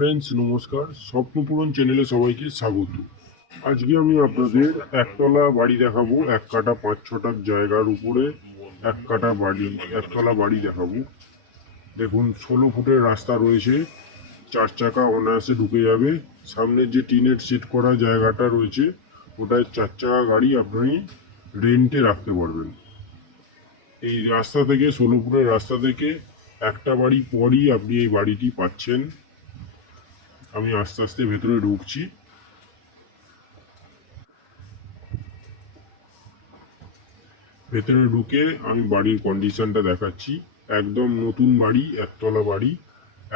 Friends নমস্কার, স্বপ্নপূরণ চ্যানেলে সবাইকে স্বাগত। আজকে আমি আপনাদের একতলা বাড়ি দেখাবো। 1 কাঠা 5-6 জায়গার উপরে একতলা বাড়ি দেখাবো। দেখুন 16 ফুটের রাস্তা রয়েছে, 4 চাকা অনায়াসে ঢুকে যাবে। সামনের যে টিনের সেট করা জায়গাটা রয়েছে ওটায় 4 চাকা গাড়ি আপনি রেন্টে রাখতে পারবেন। এই রাস্তা থেকে 16 ফুটের রাস্তা থেকে একটা বাড়ি পরই আপনি এই বাড়িটি পাচ্ছেন। আমি আস্তে আস্তে ভেতরে ঢুকছি। ভেতরে ঢুকে আমি বাড়ির কন্ডিশনটা দেখাচ্ছি। একদম নতুন বাড়ি, একতলা বাড়ি,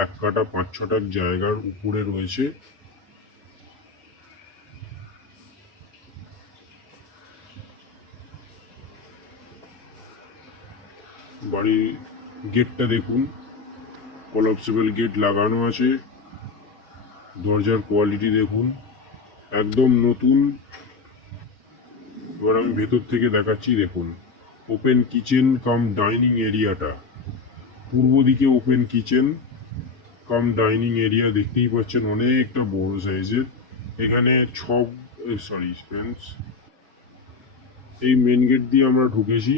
1 কাঠা 5-6 জায়গার উপরে রয়েছে। বাড়ির গেটটা দেখুন, কলাপসেবল গেট লাগানো আছে। দরজার কোয়ালিটি দেখুন, একদম নতুন। এবার আমি ভেতর থেকে দেখাচ্ছি। দেখুন ওপেন কিচেন কাম ডাইনিং এরিয়াটা, পূর্ব দিকে open kitchen cum dining area দেখতেই পাচ্ছেন, অনেকটা বড় সাইজের। এখানে ফ্রেন্ডস, এই মেন গেট দিয়ে আমরা ঢুকেছি।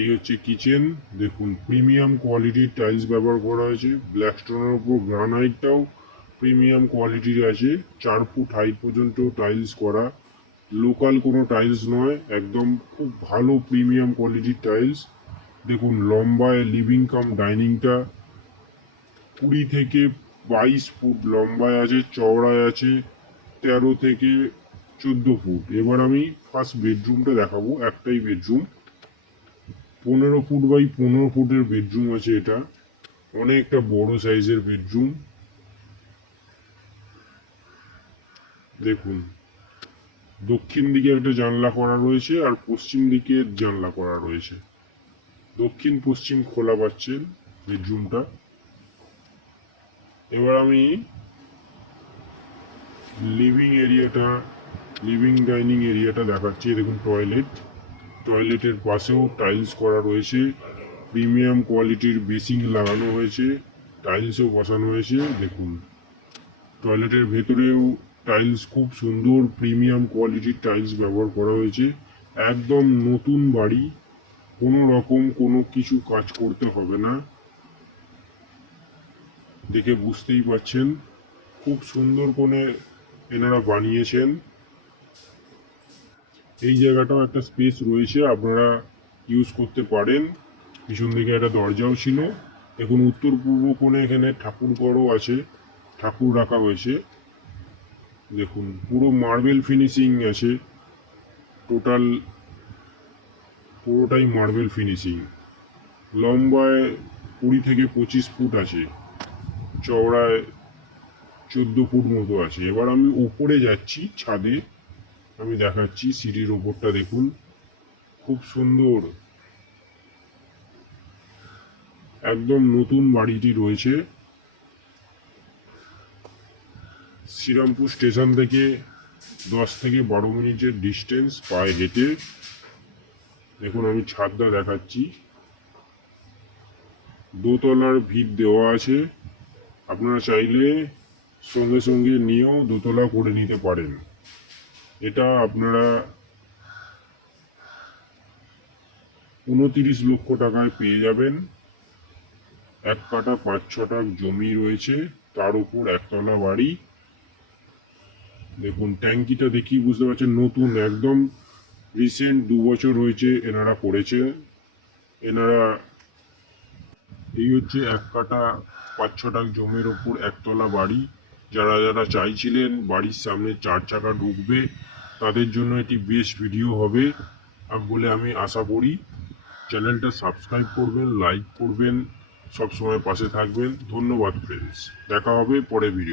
এই হচ্ছে কিচেন। দেখুন প্রিমিয়াম কোয়ালিটির টাইলস ব্যবহার করা হয়েছে। ব্ল্যাক স্টোনের উপর গ্রানাইটটাও প্রিমিয়াম কোয়ালিটির আছে। 4 ফুট হাইট পর্যন্ত টাইলস করা, লোকাল কোনো টাইলস নয়, একদম খুব ভালো প্রিমিয়াম কোয়ালিটির টাইলস। দেখুন লম্বায় লিভিং কাম ডাইনিংটা 20 থেকে 22 ফুট লম্বায় আছে, চওড়ায় আছে 13 থেকে 14 ফুট। এবার আমি ফার্স্ট বেডরুমটা দেখাবো। একটাই বেডরুম, 15 ফুট বাই 15 ফুটের বেডরুম আছে। এটা অনেকটা বড় সাইজের বেডরুম। দেখুন দক্ষিণ দিকে একটা জানলা করা রয়েছে আর পশ্চিম দিকে জানলা করা রয়েছে। দক্ষিণ পশ্চিম খোলা পাচ্ছেন বেডরুমটা। এবার আমি লিভিং ডাইনিং এরিয়াটা দেখাচ্ছি। দেখুন টয়লেটের পাশেও টাইলস করা রয়েছে, প্রিমিয়াম কোয়ালিটির বেসিন লাগানো হয়েছে, টাইলসও বসানো হয়েছে। দেখুন টয়লেটের ভেতরেও টাইলস, খুব সুন্দর প্রিমিয়াম কোয়ালিটির টাইলস ব্যবহার করা হয়েছে। একদম নতুন বাড়ি, কোনো রকম কোনো কিছু কাজ করতে হবে না, দেখে বুঝতেই পারছেন। খুব সুন্দর করে এনারা বানিয়েছেন। এই জায়গাটাও একটা স্পেস রয়েছে, আপনারা ইউজ করতে পারেন। পিছন দিকে একটা দরজাও ছিল। এখন উত্তর পূর্ব কোণে এখানে ঠাকুর ঘরও আছে, ঠাকুর রাখা হয়েছে। দেখুন পুরো মার্বেল ফিনিশিং আছে, পুরোটাই মার্বেল ফিনিশিং। লম্বায় 20 থেকে 25 ফুট আছে, চওড়ায় 14 ফুট মতো আছে। এবার আমি উপরে যাচ্ছি, ছাদে আমি দেখাচ্ছি। সিঁড়ির ওপরটা দেখুন, খুব সুন্দর, একদম নতুন বাড়িটি রয়েছে। শ্রীরামপুর স্টেশন থেকে 10 থেকে 12 মিনিটের ডিস্টেন্স পায়ে হেঁটে। দেখুন আমি ছাদটা দেখাচ্ছি। দোতলার ভিত দেওয়া আছে, আপনারা চাইলে সঙ্গে সঙ্গে নিয়েও দোতলা করে নিতে পারেন। এটা আপনারা 29 লক্ষ টাকায় পেয়ে যাবেন। 1 কাঠা 5-6 জমি রয়েছে, তার উপর একতলা বাড়ি। দেখুন ট্যাঙ্কিটা দেখি বুঝতে পারছেন, নতুন, একদম রিসেন্ট, 2 বছর হয়েছে এনারা করেছে। এই হচ্ছে 1 কাঠা 5-6 জমির ওপর একতলা বাড়ি। যারা যারা চাইছিলেন বাড়ির সামনে 4 চাকা ঢুকবে, তাদের জন্য এটি বেস্ট ভিডিও হবে বলে আমি আশা করি। চ্যানেলটা সাবস্ক্রাইব করবেন, লাইক করবেন, সবসময় পাশে থাকবেন। ধন্যবাদ ফ্রেন্ডস, দেখা হবে পরে ভিডিও।